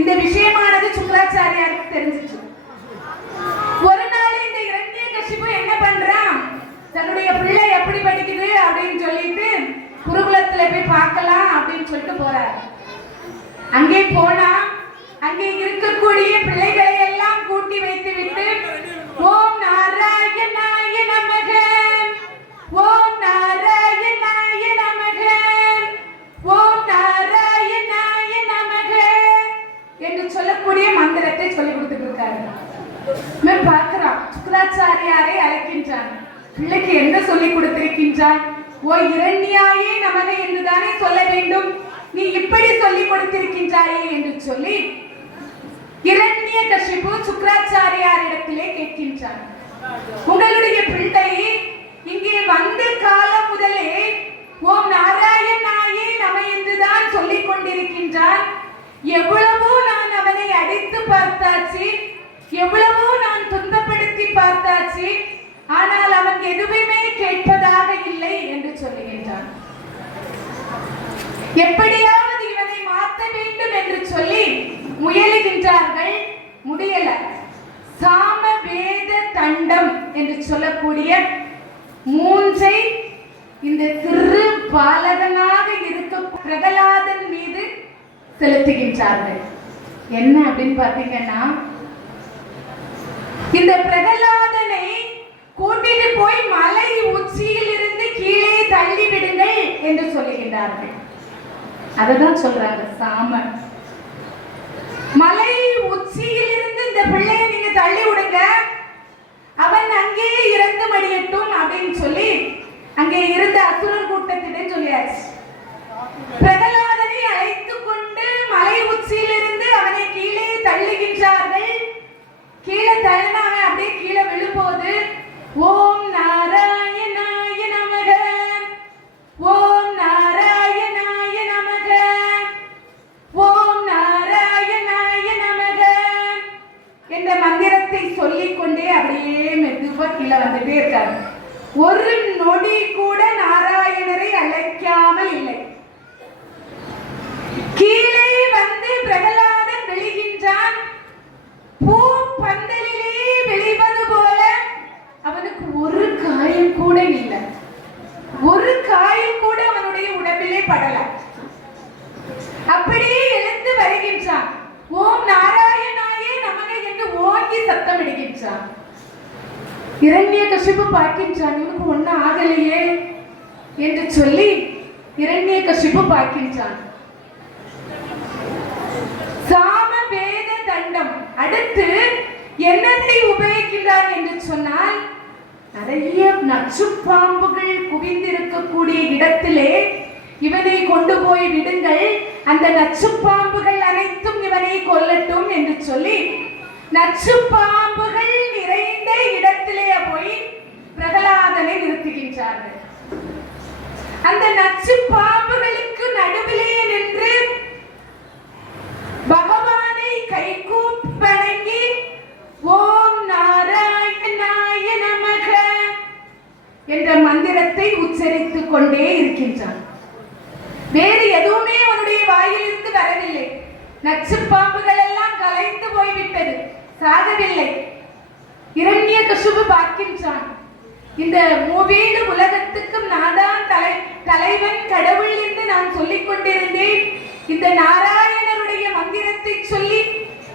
இந்த விஷயமானது சுக்கராச்சாரியாருக்கு தெரிஞ்சிச்சு. ஒரு நாள் இந்த இரண்யகசிபு என்ன பண்றான், தன்னுடைய பிள்ளை எப்படி படிக்குது அப்படின்னு சொல்லிட்டு குருகுலத்துல போய் பார்க்கலாம் அப்படின்னு சொல்லிட்டு போறார். அங்கே போனா அங்கே இருக்கக்கூடிய பிள்ளைகளை எல்லாம் கூட்டி வைத்து விட்டு ஓம் நாராயணாய நமக, ஓம் நாராயணாய நமக, ஓம் நாராயணாய நமக என்று சொல்லக்கூடிய மந்திரத்தை சொல்லிக் கொடுத்துட்டு இருக்காரு. பார்க்கிறான். சுக்கராச்சாரியாரை அழைக்கின்றான். பிள்ளைக்கு என்ன சொல்லிக் கொடுத்திருக்கின்றான்? ஓ இரண்யாயே நமக என்றுதானே சொல்ல வேண்டும், நீ இப்படி சொல்லிக் கொடுத்திருக்கின்றாயே என்று சொல்லி இரண்யகசிபு சுக்கராச்சாரியாரிடத்திலே கேட்கின்றான். உங்களுடைய பிள்ளை இங்கே வந்த காலம் முதலே ஓம் நாராயணாயே நம என்றுதான் சொல்லிக் கொண்டிருக்கின்றான். எவ்வளவோ நான் அவனை அடித்து பார்த்தாச்சு, எவ்வளவோ நான் துன்பப்படுத்தி பார்த்தாச்சு. ஆனால் அவன் எதுவுமே கேட்பதாக இல்லை என்று சொல்லுகின்றான். எப்படியாவது இவனை மாற்ற வேண்டும் என்று சொல்லி முயலுகின்றார்கள், முடியல. சாம வேத தண்டம் என்று சொல்லக்கூடிய 3 இந்த சிறு பாலகனாக இருக்க பிரகலாதன் மீது செலுத்துகின்றார்கள். என்ன அப்படின்னு பாத்தீங்கன்னா, இந்த பிரகலாதனை கூட்டிட்டு போய் மலை உச்சியில் இருந்து கீழே தள்ளி விடுங்கள் என்று சொல்லுகின்றார்கள். அததான் சொல்றாங்க, சாம மலை உச்சியில் இருந்து இந்த பிள்ளையை நீங்க தள்ளி விடுங்க, அவன் அங்கே இறந்து மடியட்டும் அப்படின்னு சொல்லி அங்கே இருந்த அசுரர் கூட்டத்திடம் சொல்லியாச்சு. பிரகலாதனை அழைத்துக் கொண்டு மலை உச்சியிலிருந்து அவனை கீழே தள்ளுகின்றார்கள். கீழே தள்ளினாங்க, அப்படியே கீழே விழும்போது ஓம் நாராயணாய நமக, ஓம் நாராயணாய நமக, ஓம் நாராயணாய நமக என்ற மந்திரத்தை சொல்லிக் கொண்டே அப்படியே மெதுவா கீழே வந்துட்டே இருக்காங்க. ஒரு நொடி கூட நாராயணரை அழைக்காமல் இல்லை. கீழே வந்து பிரகலாதன் விழுகின்றான். பூ பந்தலிலே விழுவது போல அவனுக்கு ஒரு காயம் கூட இல்லை. ஒரு காயம் கூட அவனுடைய உடம்பிலே படல. அப்படியே எழுந்து வருகின்றான். ஓம் நாராயணாயே நமக என்று ஓங்கி சத்தம் இடுகின்றான். இரண்யகசிபு பார்க்கின்றான், இவனுக்கு ஒன்னும் ஆகலையே என்று சொல்லி இரண்யகசிபு பார்க்கின்றான். சாம வேத தண்டம். அடுத்து என்னத்தை உபயோகிக்கிறான் என்று சொன்னால், நிறைய நச்சு பாம்புகள் குவிந்திருக்கக்கூடிய இடத்திலே இவனை கொண்டு போய் விடுங்கள், அந்த நச்சு பாம்புகள் அனைத்தும் இவனை கொல்லட்டும் என்று சொல்லி நச்சு பாம்புகள் நிறைந்த இடத்திலே போய் பிரகலாதனை நிறுத்துகின்றார்கள். அந்த நச்சு பாம்புகளுக்கு நடுவிலே நின்று பகவானை கைகூப்பி வணங்கி ஓம் நாராயணாய நமக என்ற மந்திரத்தை உச்சரித்துக் கொண்டே இருக்கின்றான். வேறு எதுவுமே அவனுடைய வாயிலிருந்து வரவில்லை. நச்சு பாம்புகள் எல்லாம் கலைந்து போய்விட்டது, சாகவில்லை. இரண்யகசிபு பார்க்கின்றான், இந்த மூவேடு உலகத்துக்கும் நான் தான் தலைவன் கடவுள் என்று நான் சொல்லிக் கொண்டிருந்தேன். இந்த நாராயணருடைய மந்திரத்தை சொல்லி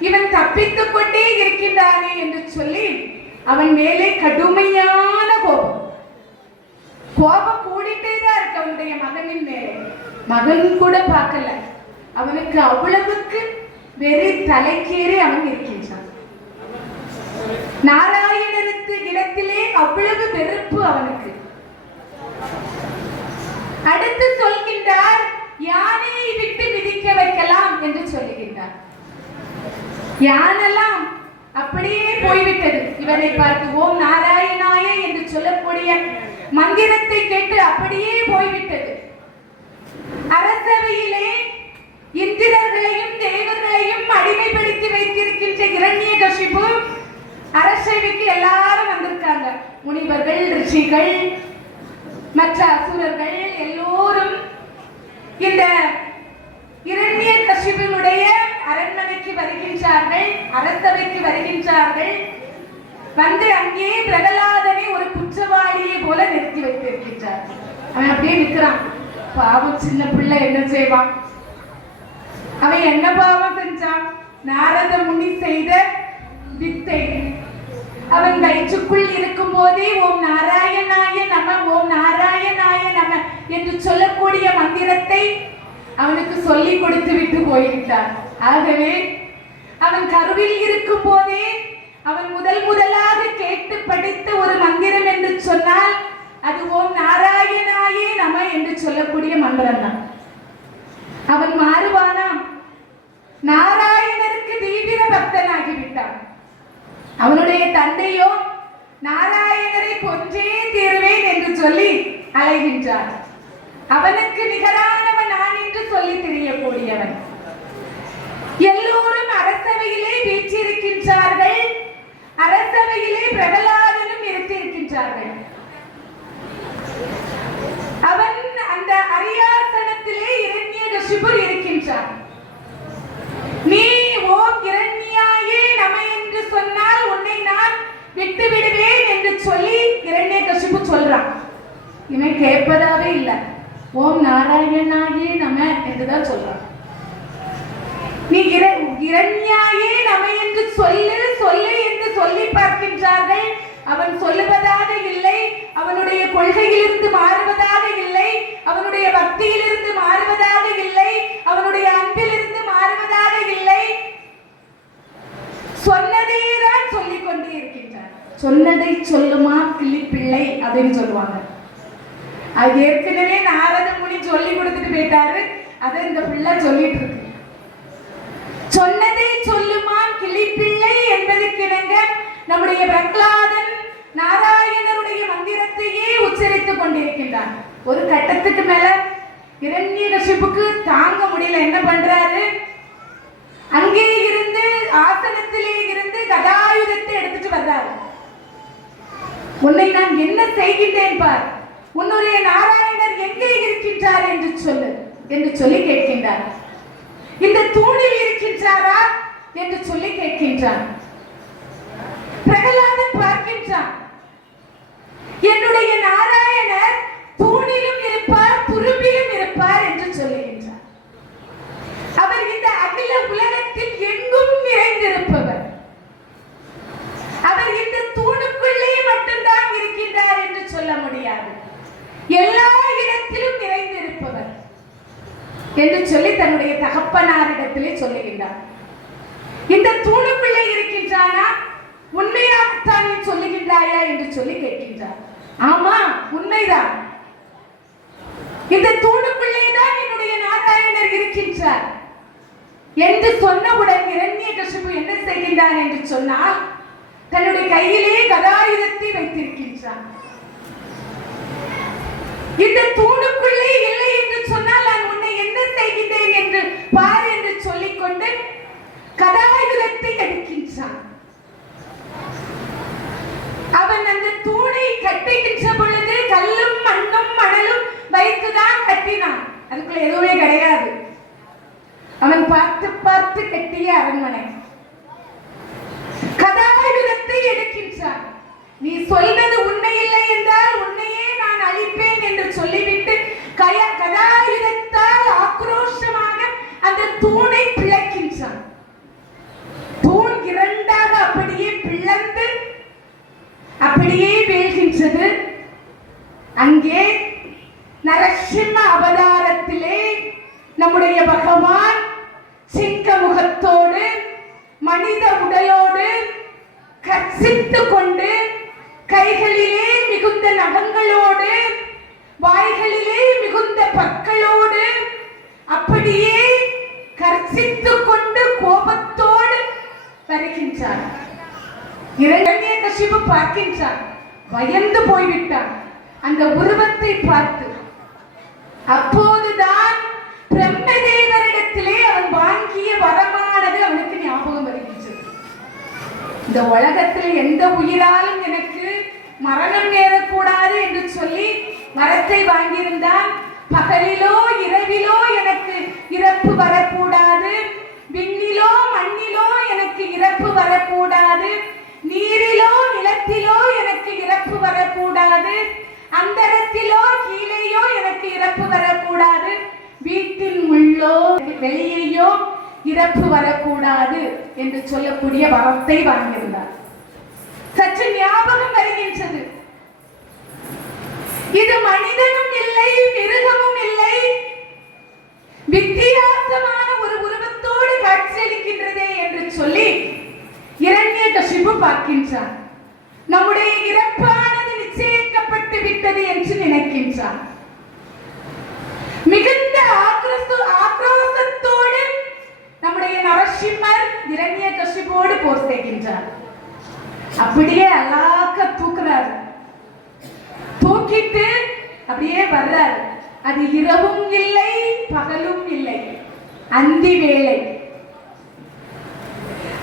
இவன் தப்பித்துக் கொண்டே இருக்கின்றானே என்று சொல்லி அவன் மேலே கடுமையான கோபம் கூடிட்டே தான் இருக்கு அவனுடைய மகனின் மேலே. மகன் கூட பார்க்கல, அவனுக்கு அவ்வளவுக்கு வெறி தலைக்கேறி அவன் இருக்கின்றான். நாராயணருக்கு இடத்திலே அவ்வளவு வெறுப்பு அவனுக்கு. அடுத்து சொல்கின்றார், யானையை விட்டு மிதிக்க வைக்கலாம் என்று சொல்லுகின்றார். யானெல்லாம் அப்படியே போய்விட்டது. இவனை பார்த்து ஓம் நாராயணாய என்று சொல்லக்கூடிய மந்திரத்தை கேட்டு அப்படியே போய்விட்டது. அரசவையிலே இந்திரர்களையும் தேவர்களையும் அடிமைப்படுத்தி வைத்திருக்கின்ற இரண்யகசிபு அரசவைக்கு எல்லாரும் வந்திருக்காங்க. முனிவர்கள், ரிஷிகள், மற்ற அசுரர்கள் எல்லோரும் இந்த இரண்யகசிபுனுடைய அரண்மனைக்கு வருகின்றார்கள், அரசவைக்கு வருகின்றார்கள். வந்து அங்கே பிரகலாதனை ஒரு குற்றவாளியை போல நிறுத்தி வைத்திருக்கின்றார். அவன் அப்படியே நிற்கிறான். பாவம், சின்ன பிள்ளை என்ன செய்வான்? அவன் என்ன பாவம் செஞ்சான்? நாரத முனி செய்த வித்தை. அவன் வயிற்றுக்குள் இருக்கும் போதே ஓம் நாராயணாய நம, ஓம் நாராயணாய நம என்று சொல்லக்கூடிய மந்திரத்தை அவனுக்கு சொல்லிக் கொடுத்து விட்டு போயிருந்தார். ஆகவே அவன் கருவில் இருக்கும் போதே அவன் முதலாக கேட்டு படித்த ஒரு மந்திரம் என்று சொன்னால் அது ஓம் நாராயணாயே நம என்று சொல்லக்கூடிய மந்திரம் தான். அவன் மாறுவானாம். நாராயணருக்கு தீவிர பக்தனாகிவிட்டான். அவனுடைய தந்தையோ நாராயணரை கொன்றே தீருவேன் என்று சொல்லி அலைகின்றார். அவனுக்கு நிகரானவன் நான் என்று சொல்லி தெரியக்கூடியவன். எல்லோரும் அரசவையிலே வீற்றிருக்கின்றார்கள். அரசவையிலே பிரகலாதனும் இருக்கின்றார்கள். அவன் அந்த அரியாசனத்திலே இரண்யகசிபு இருக்கின்றான். நீ ஓம் இரண்யாயே நம என்று சொன்னால் உன்னை நான் விட்டு விடுவேன் என்று சொல்லி இரண்யகசிபு சொல்றான். இவன் கேட்பதாவே இல்லை. ஓம் நாராயணாயே நம என்றுதான் சொல்றான். நீ இரண்யாயே நம என்று சொல்லு சொல்லு என்று சொல்லி பார்க்கின்றார்கள். அவன் சொல்லுவதாக இல்லை, அவனுடைய கொள்கையிலிருந்து மாறுவதாக இல்லை, அவனுடைய பக்தியிலிருந்து மாறுவதாக இல்லை, அவனுடைய அன்பிலிருந்து மாறுவதாக இல்லை. சொன்னதே தான் சொல்லிக் கொண்டே இருக்கின்றான். சொன்னதை சொல்லுமா கிளிப்பிள்ளை அப்படின்னு சொல்லுவாங்க. அது ஏற்கனவே நாரத முனி சொல்லி கொடுத்துட்டு போயிட்டாரு. அதை இந்த பிள்ளை சொல்லிட்டு இருக்கு. சொன்னதை சொல்லுமான் கிளிப்பிள்ளை என்பதற்கிணங்க நம்முடைய பிரகலாதன் நாராயணருடைய மந்திரத்தையே உச்சரித்துக் கொண்டிருக்கின்றான். ஒரு கட்டத்துக்கு மேல இரண்யகசிபுக்கு தாங்க முடியல. என்ன பண்றாரு? அங்கே இருந்து ஆசனத்திலே இருந்து கதாயுதத்தை எடுத்துட்டு வர்றாரு. உன்னை நான் என்ன செய்கின்றேன் பார், உன்னுடைய நாராயணர் எங்கே இருக்கின்றார் என்று சொல்லு என்று சொல்லி கேட்கின்றார். இந்த தூணில் இருக்கின்றாரா என்று சொல்லி கேட்கின்றான். பிரகலாதன் பார்க்கின்றான். என்னுடைய நாராயணர் தூணிலும் இருப்பார், துரும்பிலும் இருப்பார் என்று சொல்லுகின்றார். அவர் இந்த அகில உலகத்தில் எங்கும் நிறைந்திருப்பவர். அவர் இந்த தூணுக்குள்ளே மட்டும்தான் இருக்கின்றார் என்று சொல்ல முடியாது. எல்லா இடத்திலும் நிறைந்திருப்பவர் என்று சொல்லி தன்னுடைய தகப்பனாரிடத்திலே சொல்லுகின்றார். இந்த தூணுக்குள்ளே இருக்கின்றானா, உண்மையாகத்தான் நீ சொல்லுகின்றாயா என்று சொல்லி கேட்கின்றார். ஆமா, உண்மைதான். இந்த தூணுக்குள்ளே தான் என்னுடைய நாராயணர் இருக்கின்றார் என்று சொன்னவுடன் இரண்யகசிபு என்ன செய்கின்றான் என்று சொன்னால், தன்னுடைய கையிலே கதாயுதத்தை வைத்திருக்கின்றான். இந்த தூணுக்குள்ளே இல்லை என்று சொன்னால் நான் உன்னை என்ன செய்கின்றேன் என்று பார் என்று சொல்லிக்கொண்டு கதாயுதத்தை எடுக்கின்றான். அவன் அந்த தூணை கட்டுகின்ற பொழுது கல்லும் மண்ணும் மணலும் வைத்துதான் கட்டினான். அதுக்குள்ள எதுவுமே கிடையாது. அவன் பார்த்து பார்த்து கட்டிய அரண்மனை. கதாயுதத்தை எடுக்கின்றான். நீ சொல்வது உண்மை இல்லை என்றால் உன்னையே நான் அழிப்பேன் என்று சொல்லிவிட்டு கதாயுதத்தால் ஆக்ரோஷமாக அந்த தூணை பிளக்கின்றான். தூண் இரண்டாக அப்படியே பிளந்து அப்படியே வீழ்கின்றது. அங்கே நரசிம்ம அவதாரத்திலே நம்முடைய பகவான் சிங்க முகத்தோடு மனித உடலோடு கர்சித்துக் கொண்டு கைகளிலே மிகுந்த நகங்களோடு வாய்களிலே மிகுந்த பற்களோடு அப்படியே கர்சித்துக் கொண்டு கோபத்தோடு வருகின்றார். இரண்யகசிபு பார்க்கின்றான். பயந்து போய்விட்டான் அந்த உருவத்தை பார்த்து. அப்போதுதான் பிரம்மதேவரிடத்திலே அவன் வாங்கிய வரமானது அவனுக்கு ஞாபகம் வருகின்றது. இந்த உலகத்தில் எந்த உயிராலும் எனக்கு மரணம் நேரக்கூடாது என்று சொல்லி வரத்தை வாங்கியிருந்தான். பகலிலோ இரவிலோ எனக்கு இறப்பு வரக்கூடாது, விண்ணிலோ மண்ணிலோ எனக்கு இறப்பு வரக்கூடாது, நீரிலோ நிலத்திலோ எனக்கு இறப்பு வரக்கூடாது, அந்தரத்திலோ கீழேயோ எனக்கு இறப்பு வரக்கூடாது, வீட்டின் உள்ளோ வெளியேயோ இறப்பு வரக்கூடாது என்று சொல்லக்கூடிய வரத்தை வாங்கியிருந்தார். சற்று ஞாபகம் வருகின்றது. இது மனிதனும் இல்லை, மிருகமும் இல்லை, வித்தியாசமான ஒரு உருவத்தோடு காட்சியளிக்கின்றதே என்று சொல்லி இரண்யகசிபு பார்க்கின்றான். நம்முடைய இறப்பானது நிச்சயிக்கப்பட்டு விட்டது என்று நினைக்கின்றான். மிகுந்த ஆக்ரோஷத்தோடு நம்முடைய நரசிம்மர் இரண்யகசிபோடு போர் செய்கின்றார். அப்படியே அல்லாக்க தூக்குறாரு. தூக்கிட்டு அப்படியே வர்றார். அது இரவும் இல்லை, பகலும் இல்லை, அந்தி வேளை.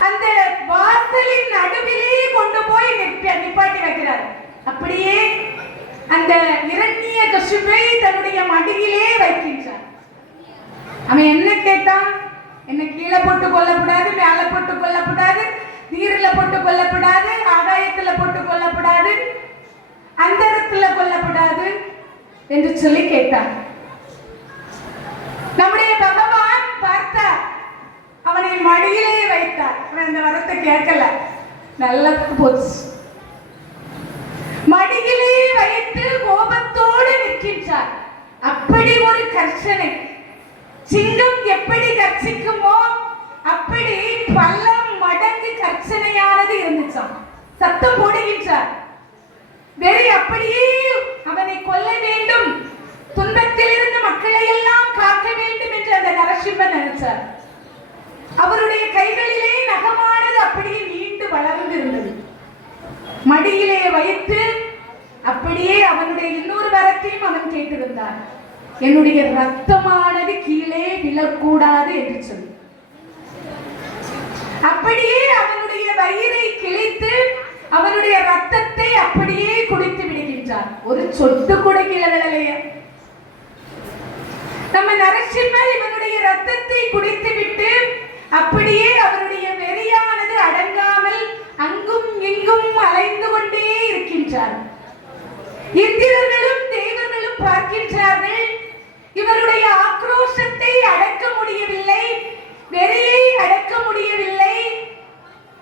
அந்த வாசலின் நடுவிலே கொண்டு போய் நிப்பாட்டி வைக்கிறார். அப்படியே அந்த இரண்ய கசிப்பை தன்னுடைய மடியிலே வைக்கின்றார். அவன் என்ன கேட்டான்? என்ன கீழே போட்டு கொல்லப்படாது, மேல போட்டு கொல்லப்படாது, நீரில் போட்டு கொல்லப்படாது, ஆகாயத்துல போட்டு கொல்லப்படாது, அந்தரத்துல கொல்லப்படாது என்று சொல்லி கேட்டான். நம்முடைய பகவான் பார்த்தார், அவனை மடியிலே வைத்தார். அவன் அந்த வரத்தை கேட்கல, நல்லா போச்சு. மடியிலே வைத்து கோபத்தோடு நிற்கின்றார். அப்படி ஒரு கர்ஷனை, சிங்கம் எப்படி கர்ச்சிக்குமோ அப்படி பல மடங்கு கர்ச்சனையானது இருந்துச்சாம். சத்தம் போடுகின்றார். வெறி அப்படியே அவனை கொல்ல வேண்டும், துன்பத்தில் இருந்து மக்களை எல்லாம் காக்க வேண்டும் என்று அந்த நரசிம்மன் நினைச்சார். அவருடைய கைகளிலே நகமானது அப்படியே நீண்டு வளர்ந்து இருந்தது. மடியிலே வைத்து அப்படியே அவனுடைய இன்னொரு வரத்தையும் அவன் கேட்டிருந்தான். என்னுடைய ரத்தமானது கீழே விழக்கூடாது என்று சொல்லி அப்படியே அவனுடைய வயிறை கிழித்து அவனுடைய ரத்தத்தை அப்படியே குடித்து விடுகின்றார். ஒரு சொட்டு கூட கீழே விழலையே. நம்ம நரசிம்மர் இவனுடைய ரத்தத்தை குடித்து விட்டு அப்படியே அவருடைய வெறியானது அடங்காமல் அங்கும் இங்கும் அலைந்து கொண்டே இருக்கின்றார். இந்திரர்களும் தேவர்களும் பார்க்கின்றார்கள். இவருடைய ஆக்ரோஷத்தை அடக்க முடியவில்லை, வெறியை அடக்க முடியவில்லை.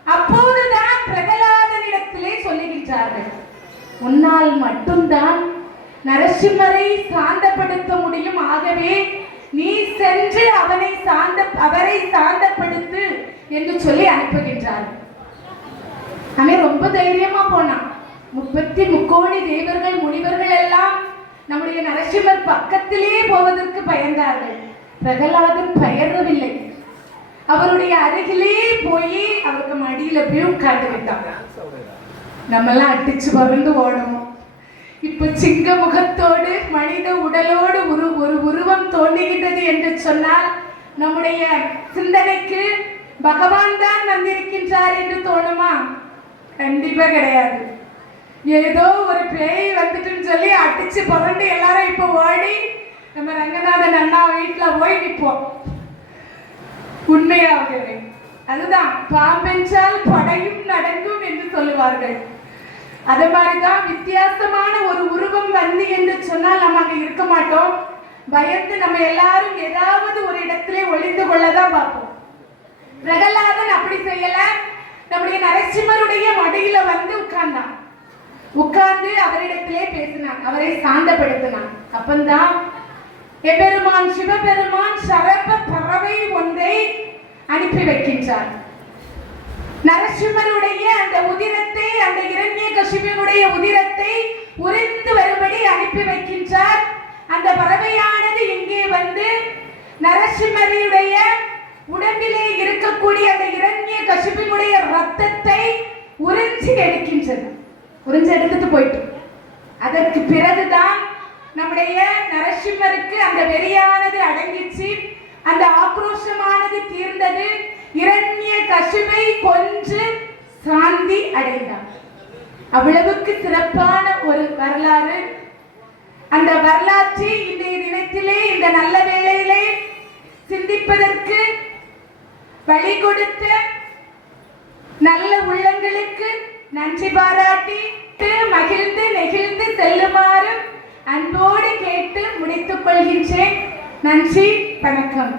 அப்போதுதான் பிரகலாதனிடத்திலே சொல்லுகின்றார்கள், உன்னால் மட்டும்தான் நரசிம்மரை சாந்தப்படுத்த முடியும். ஆகவே நீ சென்று அவரை சாந்தப்படுத்து என்று சொல்லி அனுப்புகின்றார். அவன் ரொம்ப தைரியமா போனான். 33 தேவர்கள் முனிவர்கள் எல்லாம் நம்முடைய நரசிம்மர் பக்கத்திலே போவதற்கு பயந்தார்கள். பிரகலாதன் பயறவில்லை. அவருடைய அருகிலே போய் அவருக்கு மடியில போய் உட்கார்ந்து விட்டாங்க. நம்ம எல்லாம் அடிச்சு பறந்து ஓடணும். இப்ப சிங்க முகத்தோடு மனித உடலோடு ஒரு உருவம் தோன்றுகின்றது என்று சொன்னால் நம்முடைய சிந்தனைக்கு பகவான் தான் வந்திருக்கின்றார் என்று தோணுமா? கண்டிப்பா கிடையாது. ஏதோ ஒரு பேய் வந்துட்டுன்னு சொல்லி அடிச்சு புரண்டு எல்லாரும் இப்ப ஓடி நம்ம ரங்கநாதன் அண்ணா வீட்டுல போய் நிற்போம். உண்மையாகவே அதுதான், பாம்பென்றால் படையும் நடக்கும் என்று சொல்லுவார்கள். அது மாதிரிதான் வித்தியாசமான ஒரு உருவம் வந்து என்று சொன்னால் நம்ம அங்க இருக்க மாட்டோம். பயந்து நம்ம எல்லாரும் ஏதாவது ஒரு இடத்திலே ஒளிந்து கொள்ளதான் பார்ப்போம். பிரகலாதன் அப்படி செய்யல. நம்முடைய நரசிம்மருடைய மடியில வந்து உட்கார்ந்து அவரிடத்திலே பேசினான், அவரை சாந்தப்படுத்தினான். அப்பந்தான் எபெருமான் சிவபெருமான் சரப பறவை ஒன்றை அனுப்பி வைக்கின்றார். நரசிம்மருடைய அந்த உதிரத்தை, அந்த இரண்யகசிபனுடைய உதிரத்தை உறிந்து வரும்படி அனுப்பி வைக்கின்றார். அந்த பறவையானது இங்கே வந்து நரசிம்மருடைய உடம்பிலே இருக்கக்கூடிய அந்த இரண்யகசிபனுடைய ரத்தத்தை உறிஞ்சி எடுக்கின்றது. உறிஞ்சி எடுத்துட்டு போயிட்டு அதற்கு பிறகுதான் நம்முடைய நரசிம்மருக்கு அந்த வெறியானது அடங்கிச்சு, அந்த ஆக்ரோஷமானது தீர்ந்தது. இரண்யகசிபை கொன்று சாந்தி அடைந்தார். அவ்வளவுக்கு சிறப்பான ஒரு வரலாறு. அந்த வரலாற்றை இன்றைய தினத்திலே, இந்த நல்ல வேளையிலே சிந்திப்பதற்கு வழி கொடுத்த நல்ல உள்ளங்களுக்கு நன்றி பாராட்டி மகிழ்ந்து நெகிழ்ந்து செல்லுமாறு அன்போடு கேட்டு முடித்துக் கொள்கின்றேன். நன்றி, வணக்கம்.